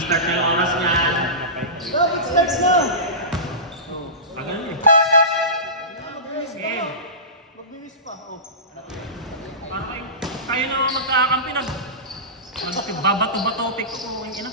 Start na yung oras niya. It starts na! Magbiwis pa. Kayo na magkakampi na. Babato-bato pick ko kung ina.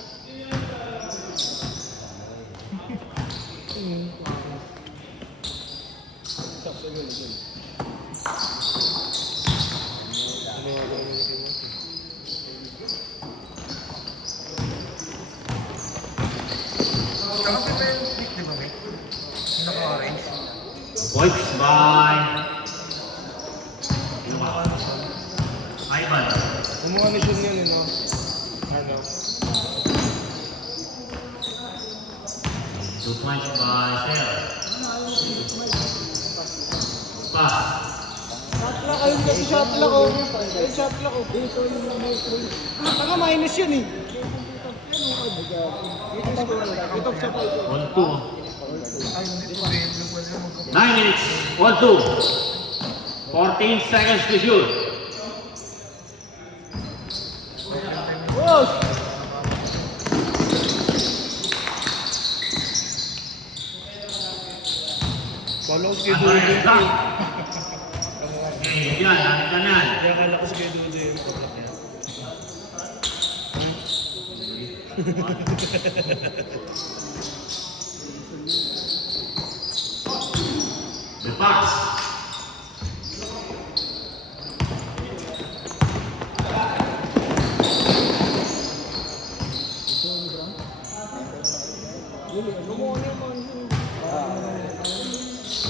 Points by Ivan. Kumuha ni Jun yun, no? Ano? 2 points by Sel. Pass. Shot lock ayun kasi shot lock oh. Ayun shot lock oh. Taka minus yun eh. Ito sa 1-2. 9 minutes. 1-2. 14 seconds to shoot. Whoa! Follow si Dudu. Okay, yan. Ang kanan. Kaya akala ko si Dudu yung tulak niya. The pass.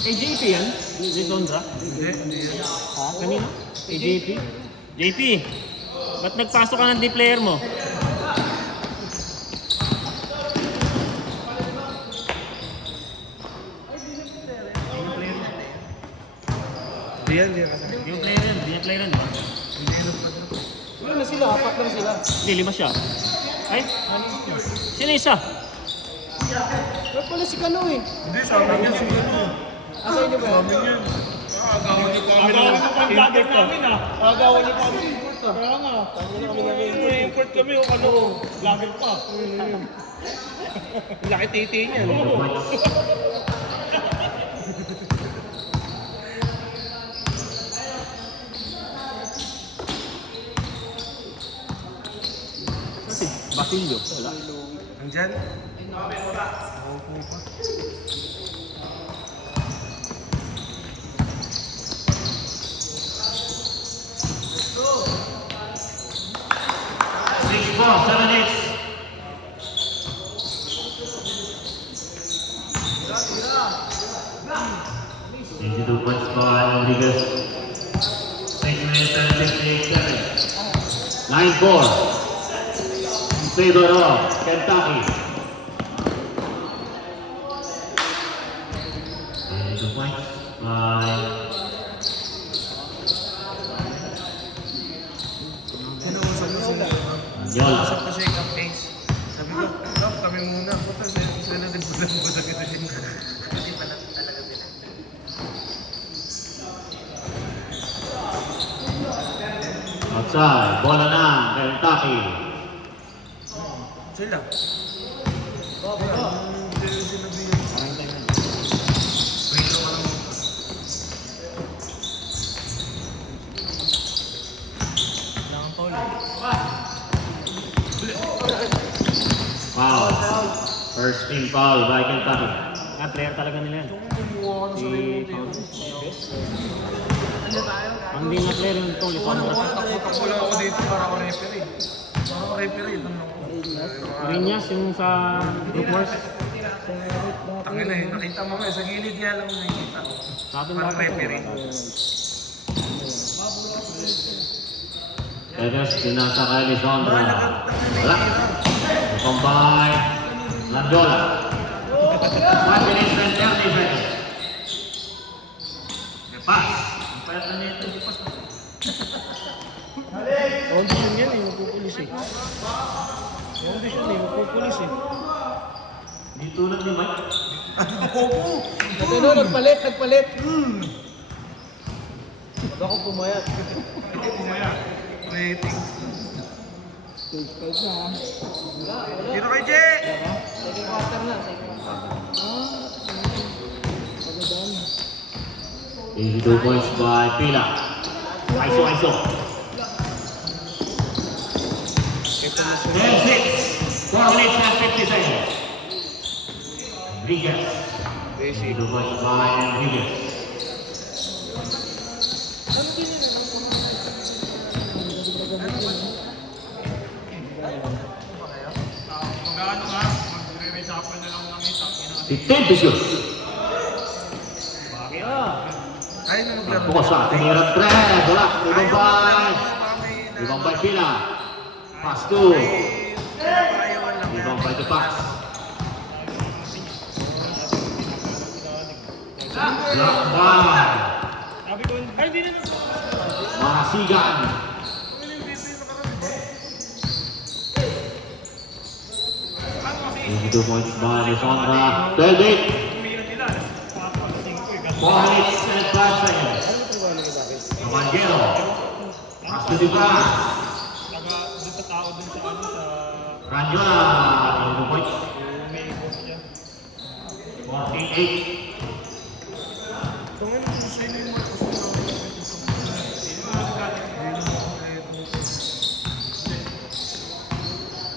JP yan? Lisondra? Hindi yan. Kanino? JP? JP! Ba't nagpasok ka ng D-player mo? Hindi yan, hindi yan kasama. Yung player yan, di yung player yan, di ba? Ano na sila? Apat na sila. Hindi, 5 siya. Ay? Sino isa? Wala pala si Kano eh. Hindi, sa amin yan siguro. Asa inyo ba? Sa amin yan. Agawan niyo kami Agawan niyo pa ang vlogger namin, ah. Agawan niyo pa kami import ah. Kaya nga. May import kami o ano. Vlogger pa. Laki titi niya. Kasi, Basilio. Wala. Nandyan? 6-4, 7-8. Two points by Rodriguez. 6 minutes and 58 seconds. 9-4 in favor of Kentucky. And 2 points by Yola. Usap ko siya yung cupcakes. Sabi ko, Rob, kami muna. Puta, sila din bulan-bulan kita din. Hindi pala talaga din. Outside, bola na, Kentucky. Sila. Hindi sila din. Prito ka lang. Foul. First team foul by Kentucky. Ah, player talaga nila yan. Si ang hindi na player yung itong Lisondra. Takbo lang ako dito para ako referee. Para ako referee. Doon ako. Rinyas yung sa Group Wars. Tangin eh. Nakita mo nga. Sa gilid nga lang nakikita. Sa atin Para bakit referee. Teves, pinasa kay Lisondra. Wala. Combine. Landiola. 1 minute and 30 seconds. The pass. Ang payat na nito. Bukas na. Condition yan eh, mapupulis eh. Condition eh, mapupulis eh. Di tulad ni Mike. Ito no, nagpalit. Baka pumayat. Rating. Stage 5 na ha. Tiro kay Jay! Second quarter na, second quarter. Pagandaan. 82 points by Pila. ISO. 10-6. 4 minutes and 50 seconds. Enriquez. 82 points by Enriquez. Mag-ano nga, magre-resapan na lang ng itak. 15 to shoot. Ay, na maglaro. Bukas sa ating hirap 3. Wala. Ibang by Pila. Pass to. Ibang by the pass. Block by Sabi ko, ay hindi na. Mahasigan. Two points by Alessandra. 12-8. Umira nila. 4 minutes and 5 seconds. Caballero. Pass to the pass. Taga, doon sa tao dun sa ano, sa Ranjola. 2 points. may boss niya. 14-8. Tungin mo sa inyo yung mga gusto na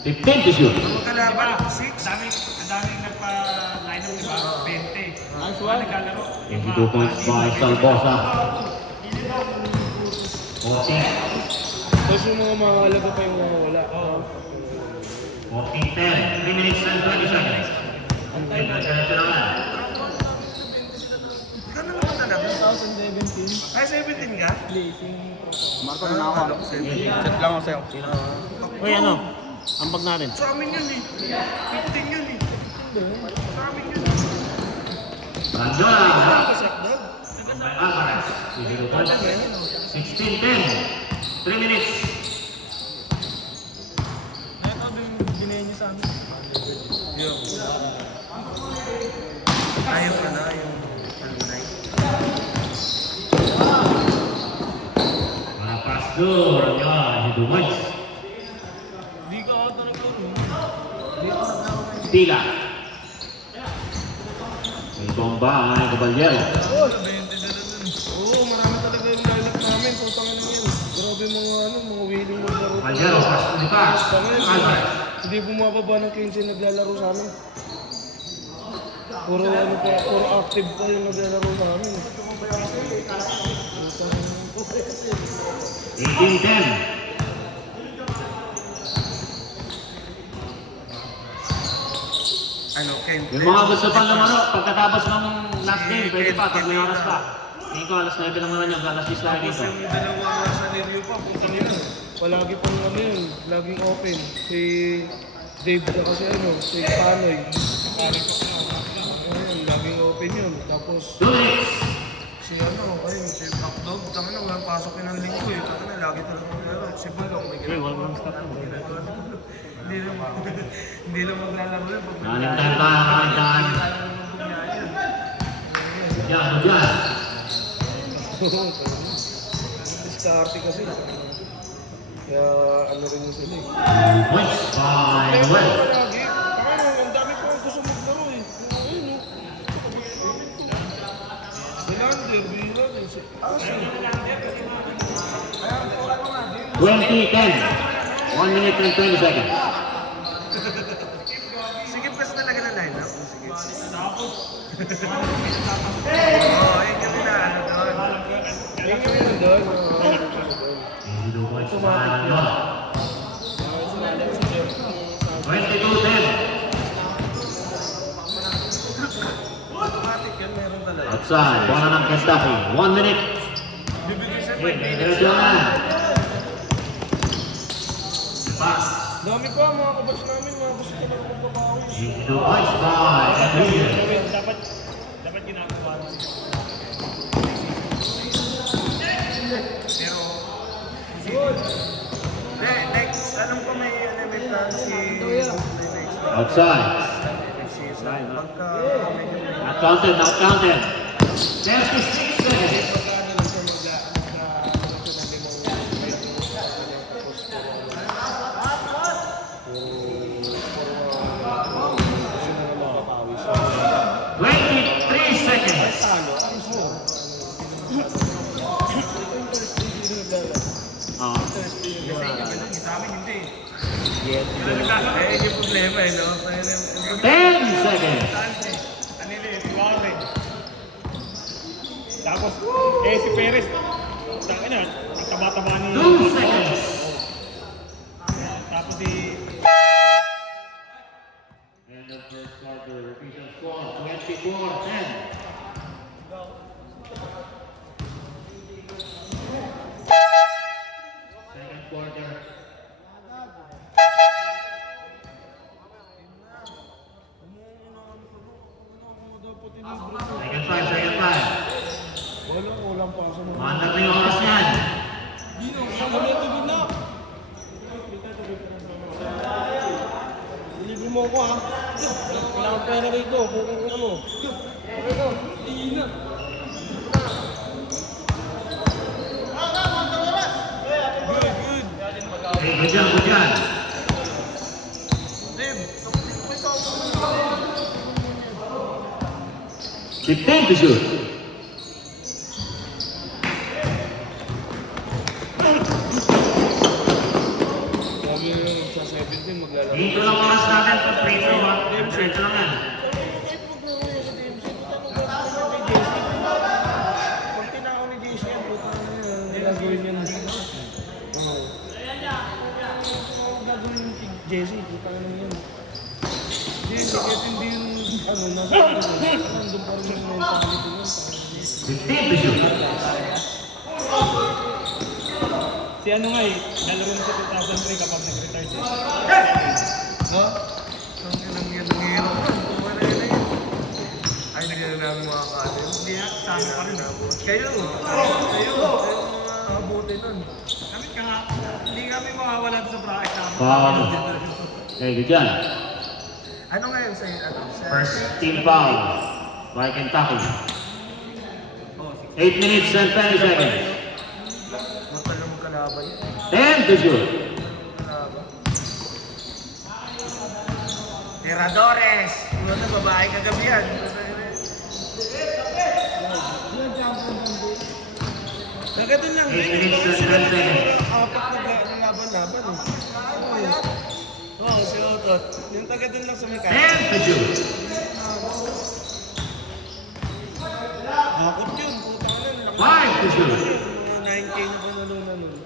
15 to shoot. Ang kalaban, 6. Ang daming nagpa-line up, diba? 20. Nice one. Naglalaro. 22 points by Salbosa. 14. Tapos yung mga mahalaga pa yung mga wala. 14-10. 3 minutes and 20 seconds. Diretso naman. Ikaw naman ba talaga? 2017, Ay, 17 ka? placing. Marco na ako. Chat lang ako sa'yo. Uy, ano? Ambag natin. Sa amin yun eh. 15 yun eh. Sa amin yun. Ranjola. Kasakdag. Alvarez. 16-10. 3 minutes. Ito din binigay niyo sa amin. Ayaw ka na yung alumni. Mga pass to Ranjola. 22 points. Hindi ka ata naglaro. Pila. May bomba ay Caballero. Oo, marami talaga yung lineup namin. Putang ina yan. Grabe mga ano, mga willing maglaro. Caballero. Pass to the pass. Alvarez. Hindi bumababa ng 15 naglalaro sa amin. Puro ano pa, puro active pa yung naglalaro sa amin. 18-10. Ano, Ken? Yung mga gusto pang lumaro, pagkatapos ng last game, pwede pa, pag may oras pa. Ngayon ko, alas 9 lang naman yung alas 6 lang dito. Yung dalawa sa review pa, putang ina. Palagi pang ano yun, laging open. Si Dave na kasi ano, si Panoy. Ayun, laging open yun. Tapos 2 minutes. Si ano, ayun, si Blackdog, tama na, walang pasok yun ng linggo eh. Tama na, lagi talaga maglaro. Si Balong, may Uy, wala nang stop na. Hindi lang maglalaro yun. Running time tayo, running time. Yan, yan. diskarte kasi. Kaya ano rin yung sila eh. Points by Noel. Palagi. Ano, ang dami pa ang gusto maglaro eh. Ayun oh. Silander, Vila, Asin. 20-10. 1 minute and 20 seconds. Sigit kasi talaga na line-up. Sigit. Oo, yun yung inaano doon. Ayun yung doon. 82 points by Noel. 22-10. Automatic yan, meron talaga. Outside, bola ng Kentucky. 1 minute. Bibigay siya 5 minutes. Diretso na. Pass. Dami pa pa, mga kabats namin, mga gusto ka lang magbabawi. Into points by Enriquez. Dapat ginagawa mo. Pero, next, alam ko may plan si... Outside. Pagka medyo Not counted, not counted. 36 seconds. Sa amin hindi. yung problema eh, no? 10 seconds. Kanila eh, tiwala rin. Tapos, si Perez, saka na, nagtaba-taba ni... 2 seconds. Tapos si... And the first quarter, official score 24-10. Second quarter. Second five. Walang pa sa mga. Mandag na yung oras niyan. Libre mo ako ha. Kailangan pera rito. Bukong ano mo. Ito. Ina. Hey, good job, good job. 15 to shoot. Sabi nyo lang sa 17 maglalaro. Dito lang oras natin pag free throw ha. Dito lang yan. Pag tinakaw ni JC yan, puta na yun. Gagawin yan. Oo. Gagawin yung JC, puta na yun. Hindi, kahit hindi yun, ano, nasa nandun pa rin yung mentality yun. 15 to shoot. Si ano nga eh, nalaro na sa 2003 kapag nag-retire siya. No? Ang hirap. Wala yun eh. Ay, nagyan namin mga kalim. Hindi na, sana pa rin. Kayo mga abuti nun. Kami ka nga, hindi kami mawawala sa bracket namin. Foul. Okay, good job. Ano ngayon sa First team foul by Kentucky. 8 minutes and 20 seconds. Matagal mong kalaban yun. 10 to shoot. Kalaban. Tiradores! Ano, babae kagabi yan. Nagano'n lang 8 din. minutes and 10 seconds. Apat na laban-laban eh. Oo, si Otot. Yung taga dun lang sa may 10 to shoot. Hakot yun, puta ka na. 5 to shoot. Mga 9K na panalunan nun.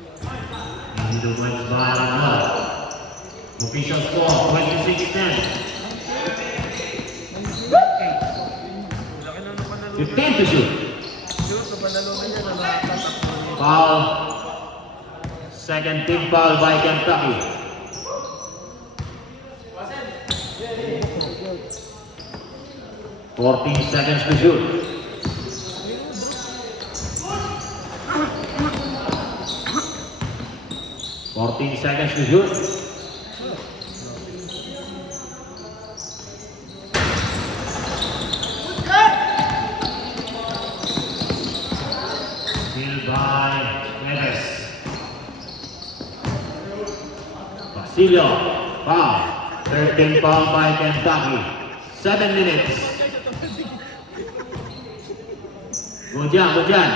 Into points by Arnold. Official score 26-10. Laki na nung panalo. 15 to shoot. Shoot, sa panalunan niya na nakatatakbo. Foul. Second team foul by Kentucky. Fourteen seconds to shoot. Fourteen seconds to shoot. Still by Neves. Basilio, foul. Third team foul by Kentucky. 7 minutes. Go dyan.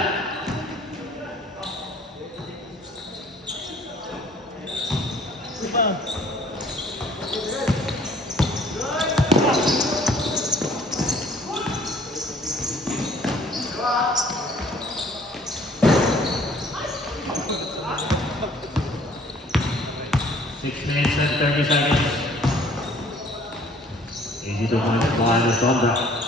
Six minutes and 30 seconds. Easy to find by Sondra.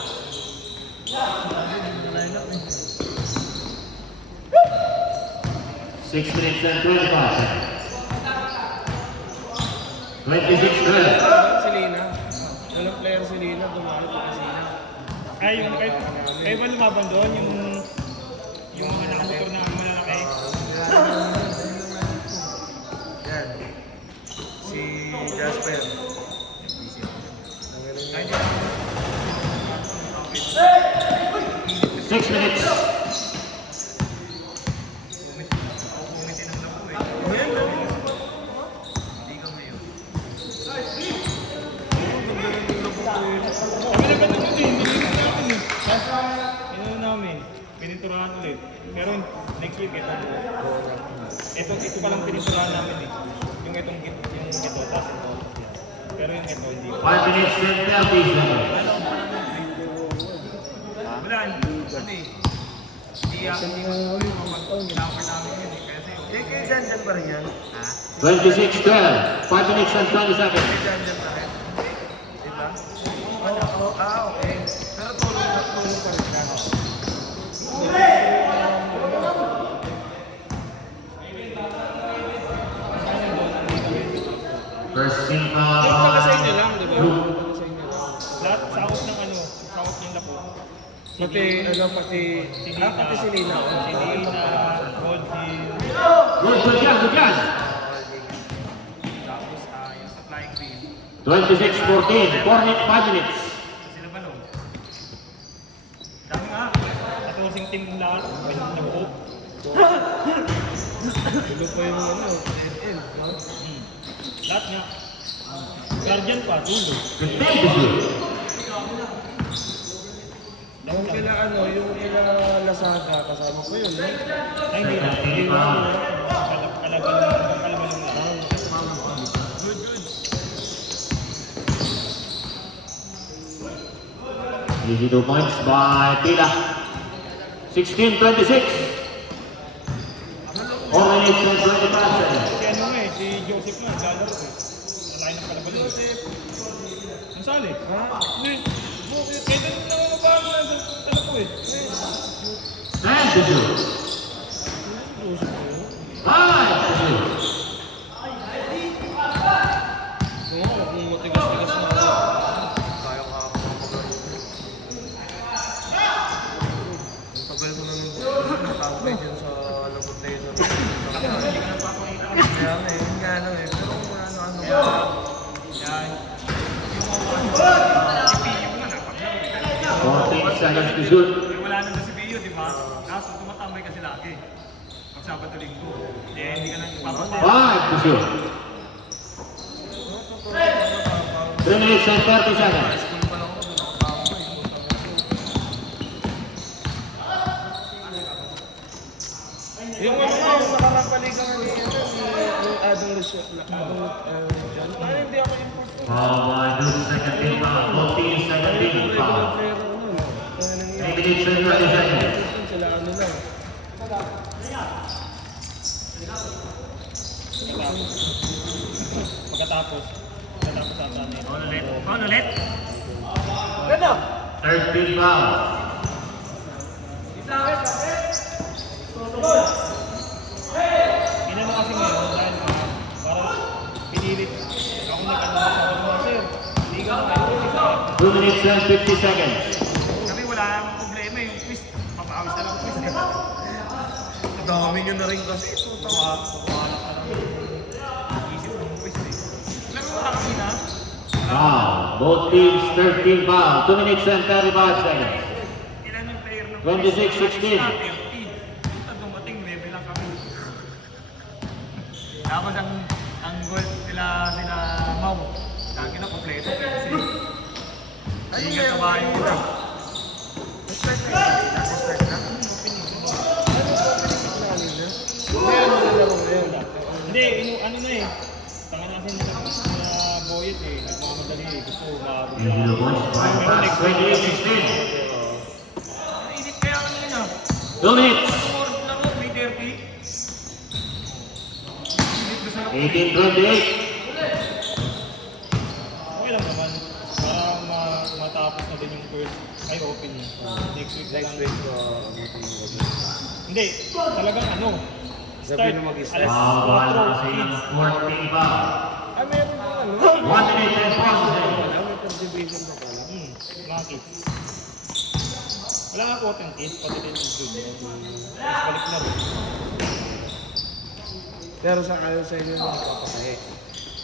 6 minutes and 25 seconds. Si Lina. Walang player si Lina, dumalo pa si Lina. Ay, yung kayo ba lumaban doon? Yung mga nakamotor na malalaki? Yan. Si Jasper. 6 minutes. Kami na ba naman din? Nilinis namin eh. Ano namin? Pininturahan ulit. Pero next week ito pa lang pininturahan namin eh. Yung ito, tapos ito. Pero yung ito, hindi. 5 minutes and 30 seconds. Wala, ano eh. Hindi ako pinapar namin yun eh. Kasi Kaya dyan pa rin yan. 26-12. 5 minutes and 20 seconds. Dyan pa rin. Diba? Okay. Pero tulong pa rin yan. First team Taga sa inyo lang, di ba? Group. Taga sa inyo lang. Lahat sakot ng sakot ng lapo. Pati si Lina. Si Lina, Goldie, Good yan, good yan. tapos yung supplying team. 26-14. 5 minutes. Sila ba no? Dami nga. Atosing team lahat. Ng hope. Tulo pa yung Lahat nga. Guardian pa, dulo. 15 to shoot. Yung kila Lazada, kasama ko yun, no? Ay, hindi na. Hindi na. Alaga lang lang. Good, good. Easy 2 points by Pila. 16-26. 4 minutes and 25 seconds. Si ano nga eh, si Joseph nga, lalaro eh. Nalain ng pala ba Joseph? Ang sali? Ha? Hindi. Bukit. Kaya ganun na mga bago na sa lapo eh. 10 to shoot. 5 to shoot. Oo, kung matigas-tigas na. Kaya ka ako maglaro. Ang tagal ko na nung nakakabay dyan sa labot na yun. Kaya nga eh, yun nga lang eh. Pero kung ano-ano. Yan. Yung mga CPU nga napaglaro. 14 seconds to shoot. Wala na si CPU, di ba? Kaso tumatambay kasi lagi. Pag Sabado Linggo. Eh, hindi ka na ipapatay. 5 to shoot. 3 minutes and 30 seconds. School pa lang ako, doon nakatambay. Yung nakakapaligan ko yung Adong Lucia. John. Ay, hindi ako import ko. Second team foul. 14 second team foul. Player ko nun. 3 minutes and 30 seconds. Sila ano lang. Pagkatapos ata na Paano ulit? Paano ulit? Third team foul. Ginano kasi ngayon dahil parang pinilit ako nag-ano sa mga sir. Hindi ka na kayo. 2 minutes and 50 seconds. Sabi wala namang problema yung quiz. Papawis na lang quiz eh. Ang dami nyo na rin kasi. Papawalan ka lang. Isip ng quiz eh. Laro na kami na. Foul. Both teams, third team foul. 2 minutes and 35 seconds. Ilan yung player ng 26-16. 30. Ito dumating, level lang kami. Tapos ang goal sila Mau. Lagi na kompleto kasi hindi ka tabayo ito. Start na. Start na. Kaya ano na laro ngayon. Hindi, ano na eh. Tanga na kasi nila Boyet eh. Nagmamadali eh. Gusto umabot Easy 2 points by Fox. 28-16. Init kaya kanina. 2 minutes. Oras laro, may 30. Init ba sa 18-28. Okay lang naman. Para matapos na din yung first ay open yun. Next week na lang. Hindi, talagang ano. Sabi na mag-start. Alas Foul by 4 Rosina. kids. Fourth team foul. Ah, meron ano? 1 minute and 4 seconds. Wala, may third division pa pala. Mga kids. Wala nga po ang kids, pati din yung junior. Mas balik na rin. Pero sa kayo sa inyo mga kapatid.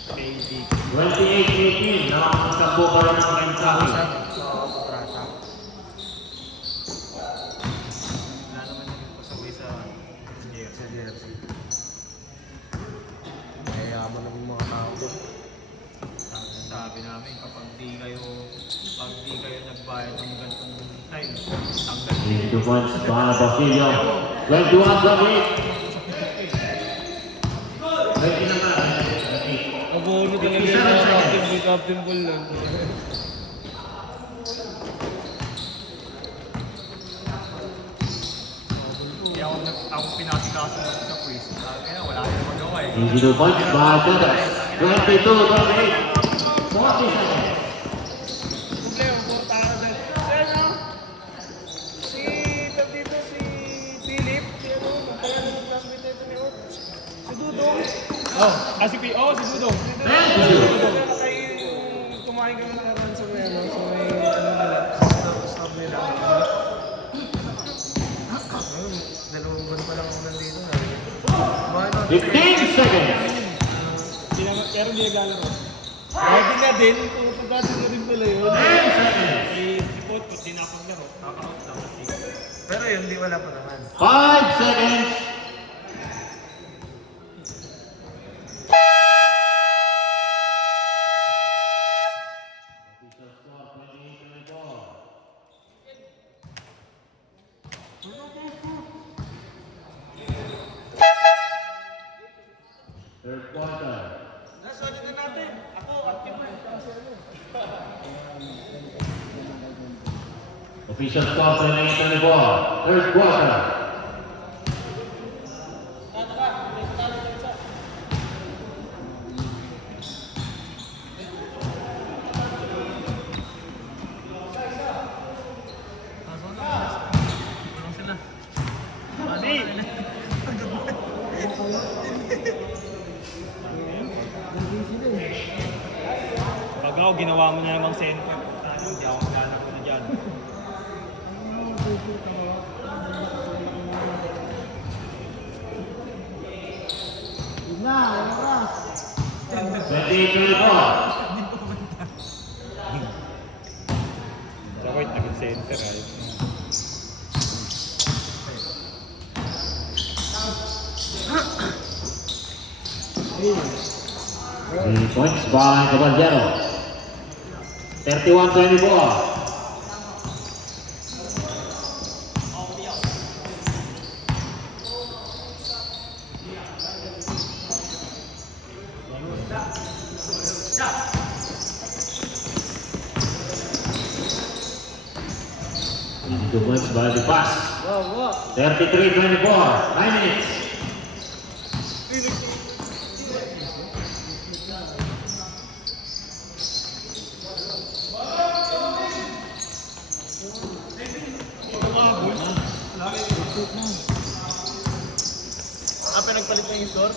Baby. 28-18. Nakakasabo pa rin ng Kentucky. Sa kontrata. Wala naman yung pasaway sa engineer. Sa jersey. Mayayaman ng mga tao doon. Sabi namin, kapag di kayo nagbayad ng ganitong time, tanggal 2 points para Basilio. 21-8. 20 naman. Abono talaga yung mga captain ball lang. Kaya ako pinasikaso sa quiz. Sabi na, wala nang magawa eh. 22 points para Todas. 22-8. 40 seconds. Problema po tayo dahil. Si dito si Philip, si ano, pala ng classmate nito ni Ot. Si Dudong. Si P.O. si Dudong. Kaya kumain kami ng karan sa may ano, sa may ano nila. Stop nila. Dalawang buwan pa lang ako nandito. Bakit 15 seconds. Pero hindi naglalaro. Ready na din, pupuntahan na rin pala yun. 10 seconds. Si Pot, pag di nakapaglaro. Kakaroon lang kasi. Pero yun, di wala pa naman. 5 seconds. Third quarter. Nasali na natin. Ako, at yung Official score 28-24. Third quarter. Pag ako, ginawa mo na namang center. Hindi ako maglalaro na dyan. 28-24. Sa white, naging center. Ayos na. Three points by Caballero. 31-24. Two points by the pass. 33-24. 9 minutes. Pinagpalit mo yung score?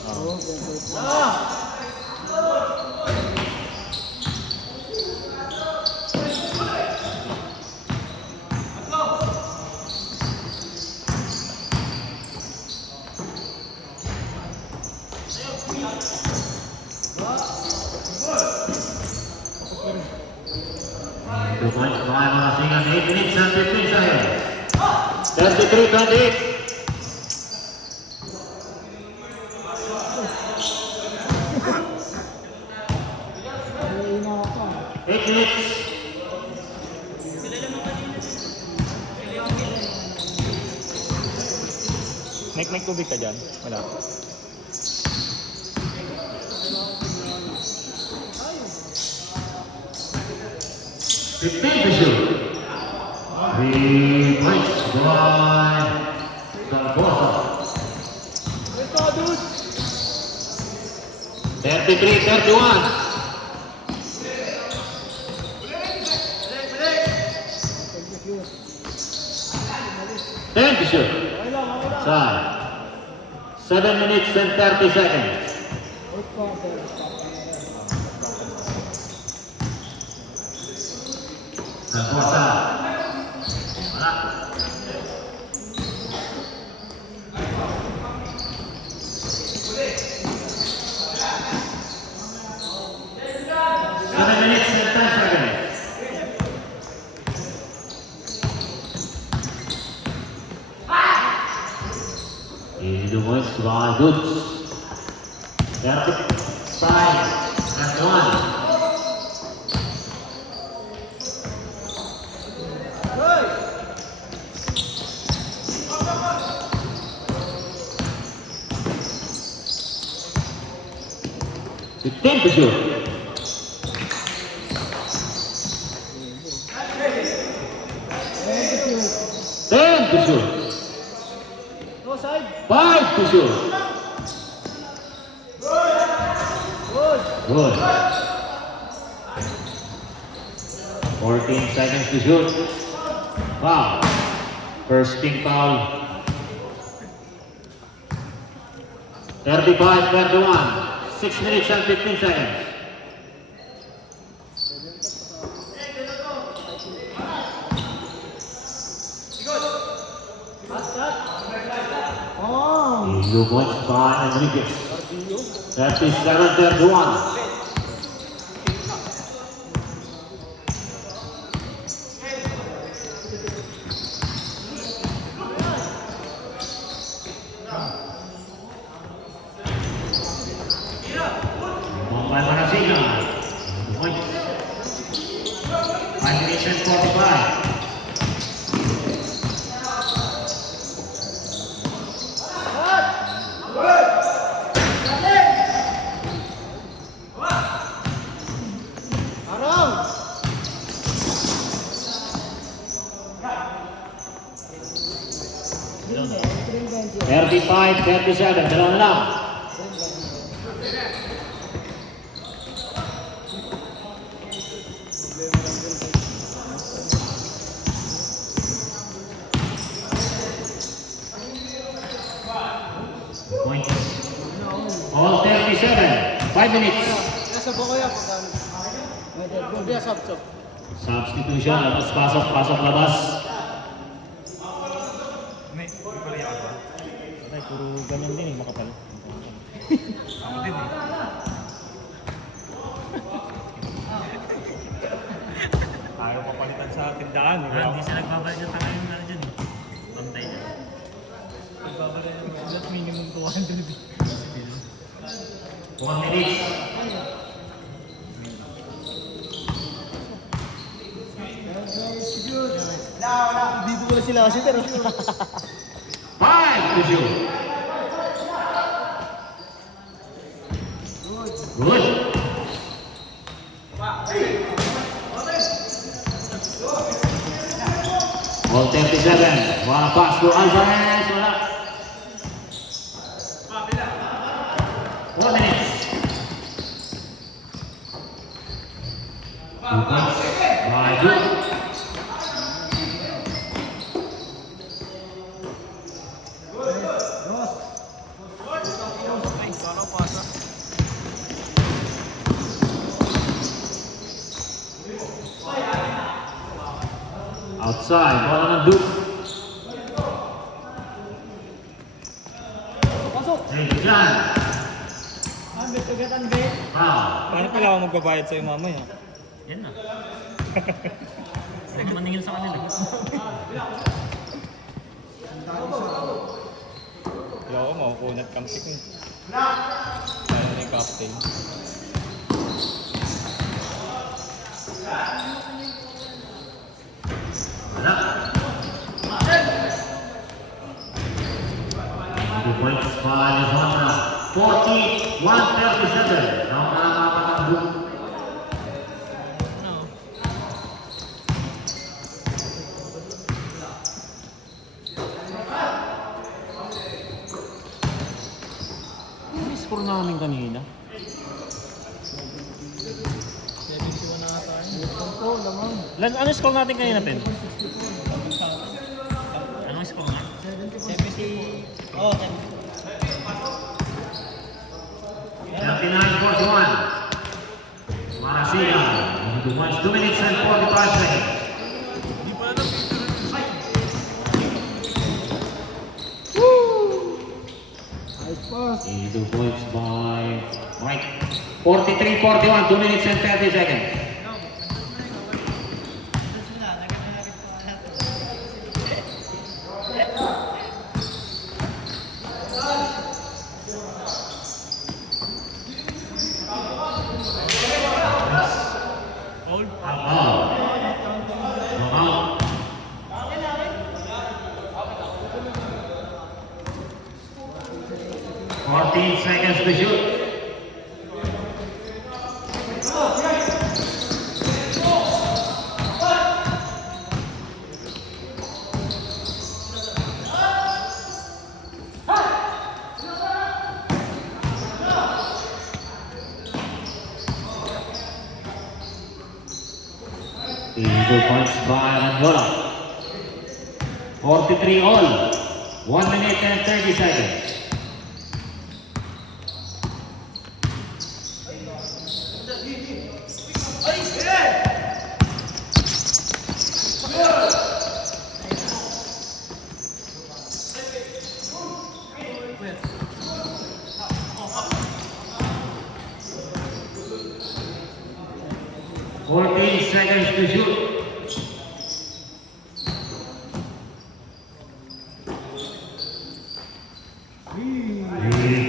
Two points by Malasingan. 8 minutes and 15 seconds. 33-28. Eight minutes. May tubig ka dyan? Wala. 15 to shoot. 3 points by Barbosa. 33-31. Ten to shoot. Side. 7 minutes and 30 seconds. Nagporsa. Wala. Seven minutes and 10 seconds. The voice by Goods. 35 and 1. Fifteen to shoot. 10 to shoot. Go side. 5 to shoot. Good. 14 seconds to shoot. Wow. First team foul. 35-31. 6 minutes and 15 seconds. Blue points by Enriquez. 37-31. By Marasiga. Points. 5 minutes and 45. Arang. 35-37. Dalawa na lang. Points. All 37. 5 minutes. Nasa ba kaya pagkano? Dia sab-sab. Substitution. Labas, pasok, labas. May pala yan ba? Ay, puro ganyan din eh, makapal. Ako din eh. Ayaw papalitan sa tindahan. Hindi siya nagbabalik ng tangan yung ano dyan. Pantay na. That minimum 200. 1 minute. Dito pala sila kasi pero. 5 to shoot. Good. All 37. One pass to Alvarez. Wala. 4 minutes. 2 points. By Good. Outside, bola ng Duke. Pasok. Hey, dyan. Ambet kagatan bet. Foul. Paano pala ako magbabayad sa'yo mamaya? Yan na. Huwag ka maningil sa kanila. Wala ako, makukunat kamsi ko. Lalo na yung captain. Wala. 2 points by Lizana. 41-37. Ang nakakapat ng Duke. Ano yung score namin kanina? 71 na ata yun. Ano yung score natin kanina, Pen? Anong score nga? 70. Oh, 39-41. Marasiga. 2 minutes and 45 seconds. 82 points by Mike. 43-41, 2 minutes and 30 seconds. Out. 14 seconds to shoot. Two points by Angola. 43 all. 1 minute and 30 seconds. Seconds to shoot.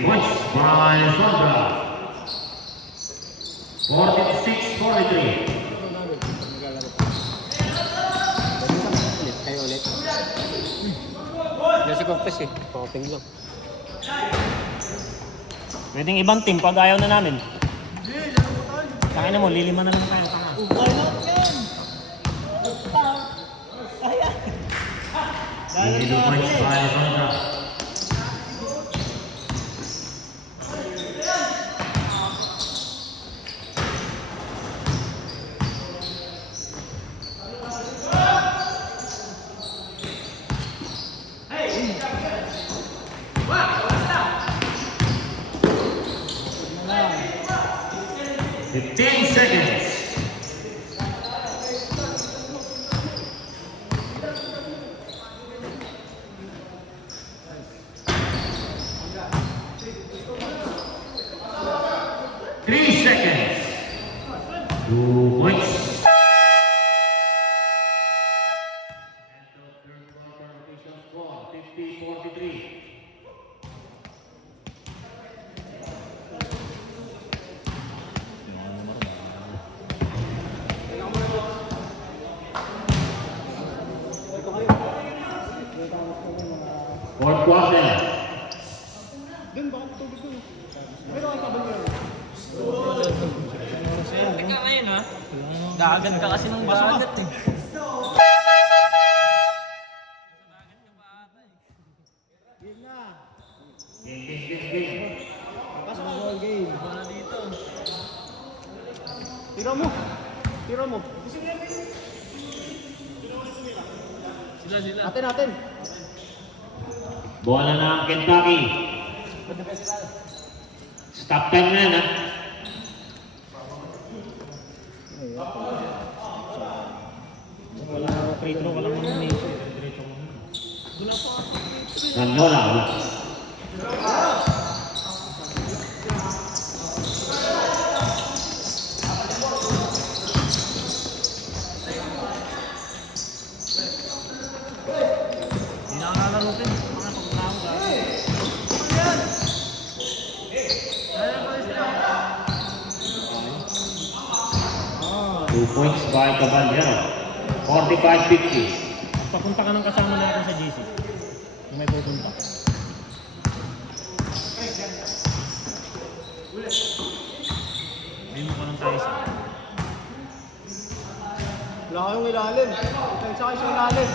Points by Sondra. 46-43. Kayo ulit. Kasi Cortez eh. Topping lang. Pwedeng ibang team pag ayaw na namin. Tangin na mo, lilima na naman tayo. Tama. Two points by Sondra. Seconds. Fourth quarter. Teka ngayon ha. Dagan ka kasi ng bagat eh. Game. Wala dito. Tira mo. Sila. Natin. Bola na ang Kentucky. Stop time na yan, ha? Wala free throw, wala mga nito. Angola. Hindi na nakalaro din. Mga pagkakaw ka. 2 points by Caballero. 45-50. Papunta ka ng kasama natin sa GC. Kung may pupunta. Hindi mo pa lang tayo siya. Wala kayong ilalim. Sa kayo sa ilalim.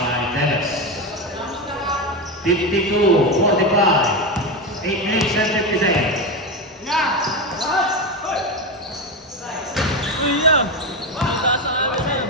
By Dennis. 52-45. 8 minutes and 50 seconds. Uy, yan! Nasa ano sa'yo?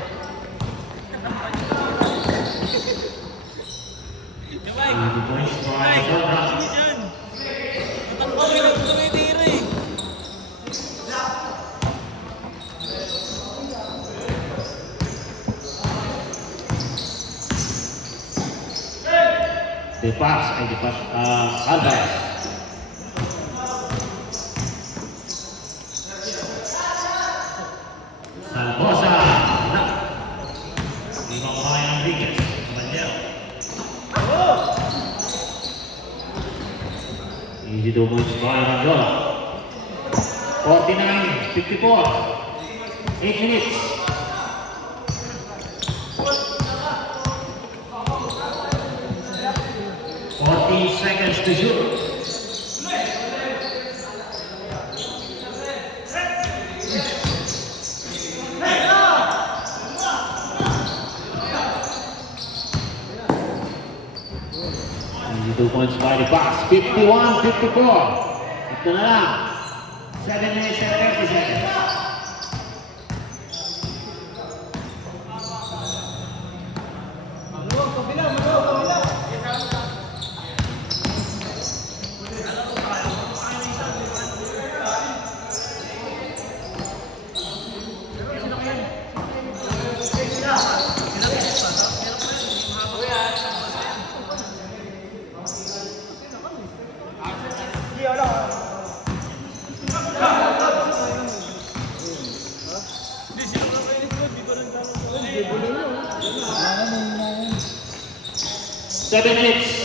The pass ay Alvarez. Salvosa. Limang bahay ng Enriquez. Bandero. Easy 2 points by Mangiola. 49-54. 8 minutes. 40 seconds to shoot. Easy 2 points by the Bucks. 51-54. Ito na lang. 7 minutes and 30 seconds. Seven minutes.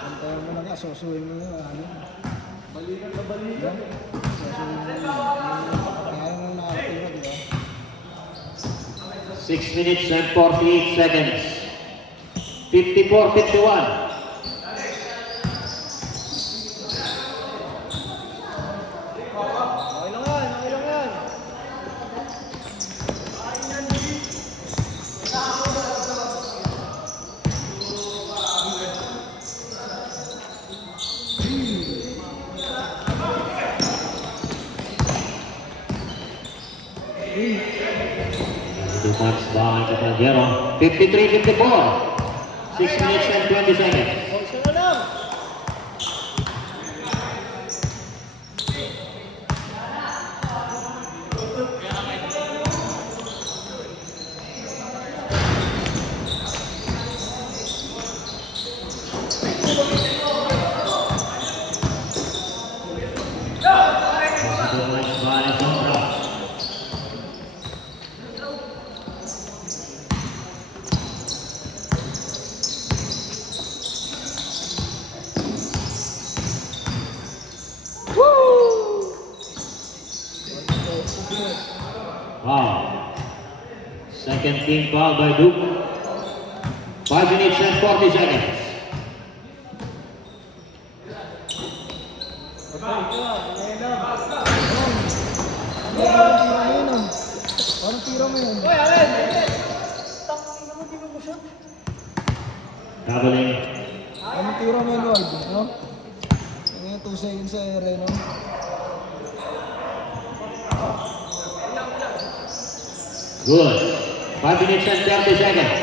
Antayin mo na nga, susuhin mo na. Balikan na balikan. Susuhin mo na. Kaya nang nakakita, di ba? 6 minutes and 48 seconds. 54-51. Okay lang yan, okay lang yan. Two points by the Bandero. 53-54. 6 minutes and 20 seconds. Bolsa na lang. Two points by Sombra. Wow. Second team foul by Duke. 5 minutes and 40 seconds. Parang tira mo yun. Traveling. Parang tira mo yun, Lord. No? Ngayon, 2 seconds sa ere, no? Good. 5 minutes and 30 seconds.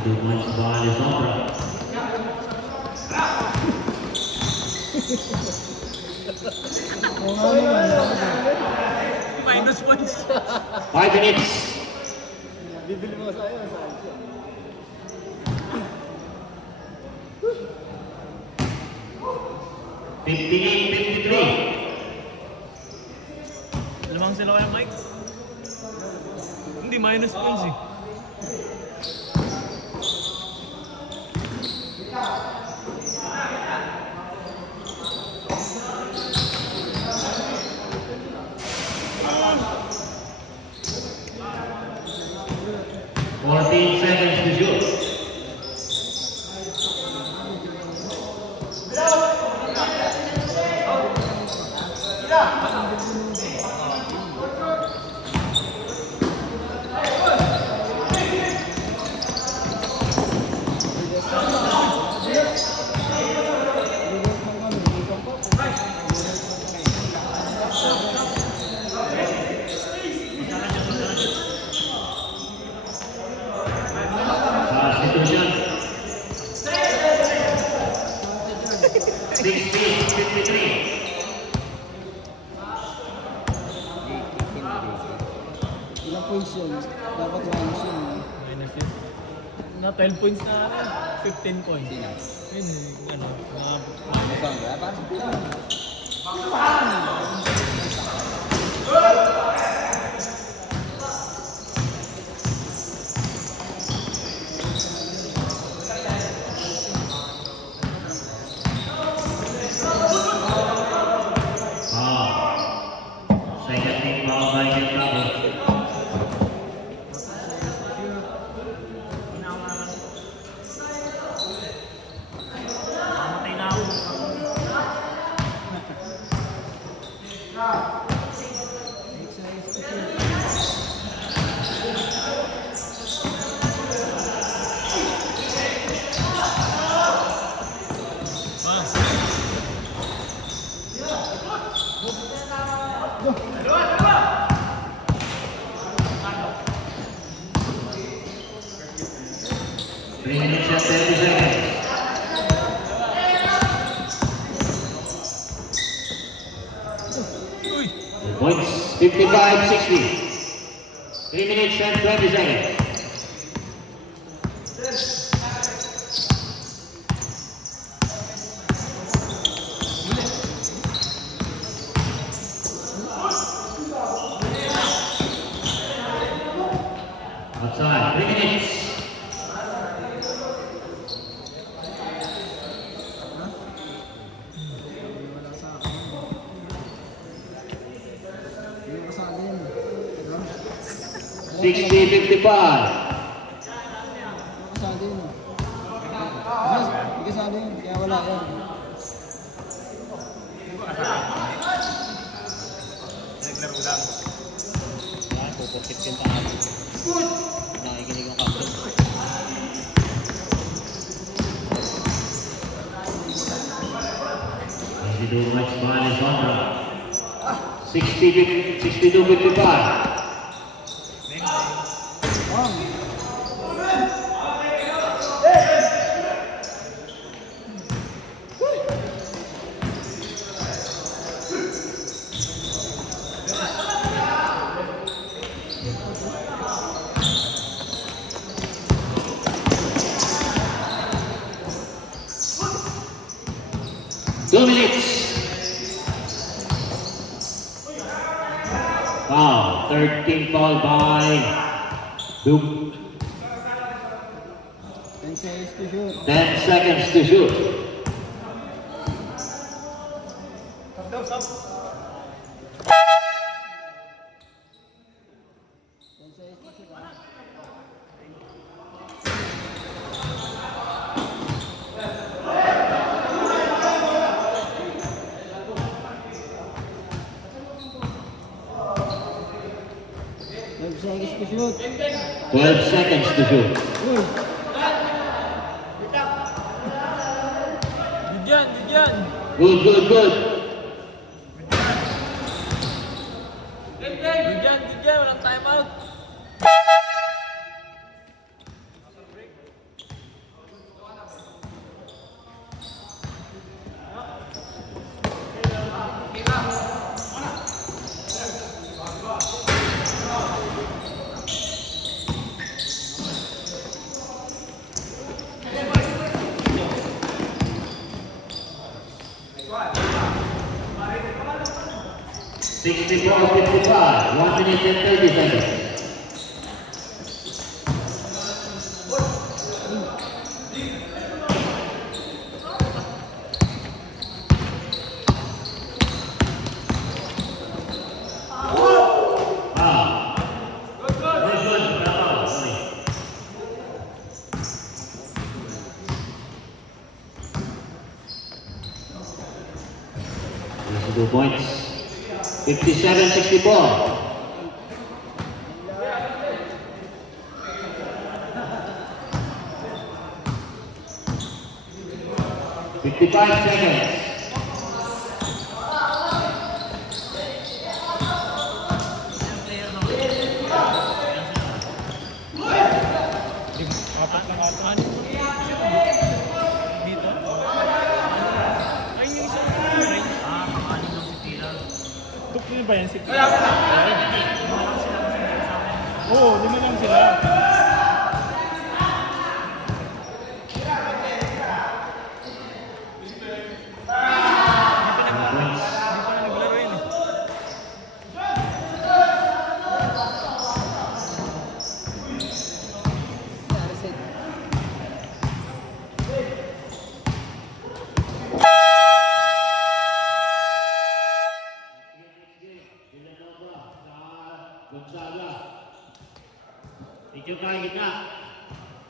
Two points by Sombra. Oo nga naman. Minus points. 5 minutes. Bibili mo sa'yo, sa'yo. Lamang sila kaya, Mike? Hindi, minus points eh. Fourteen seconds to shoot. Substitution. 16-54. 53. Ilang points yun? Dapat minus yun. Minus yun. Na 12 points na rin. 15 points. Yun, ano, mga Second team foul by Nick Bravo. mamatay na ako. Three minutes and 30 seconds. Points 55-60. 3 minutes and 20 seconds. Outside, 3 minutes. Hindi ko kasali yun. 60-55. Hindi ko kasali yun. Hindi kasali yun. Kaya wala yun. Naglaro lang. Pupukit yung pangalan. Nakikinig ang captain. Too much by Sondra. 62-55. Two minutes. Wow, 13 foul by Duke. 10 seconds to shoot. 10 seconds to shoot. Seconds to shoot. 12 seconds to shoot. Uy! Diyan! Good, good, good. Diyan! Walang time out. Sixty-four, 55. 1 minute and 30 seconds. Wow. Good, good. Bravo. These 2 points. 57-64. Fifty-five seconds. Apat lang ata. Dito? Ayun yung isang ba yan? Oo, 5 lang sila. Gonzaga. Ikaw kaya gitna.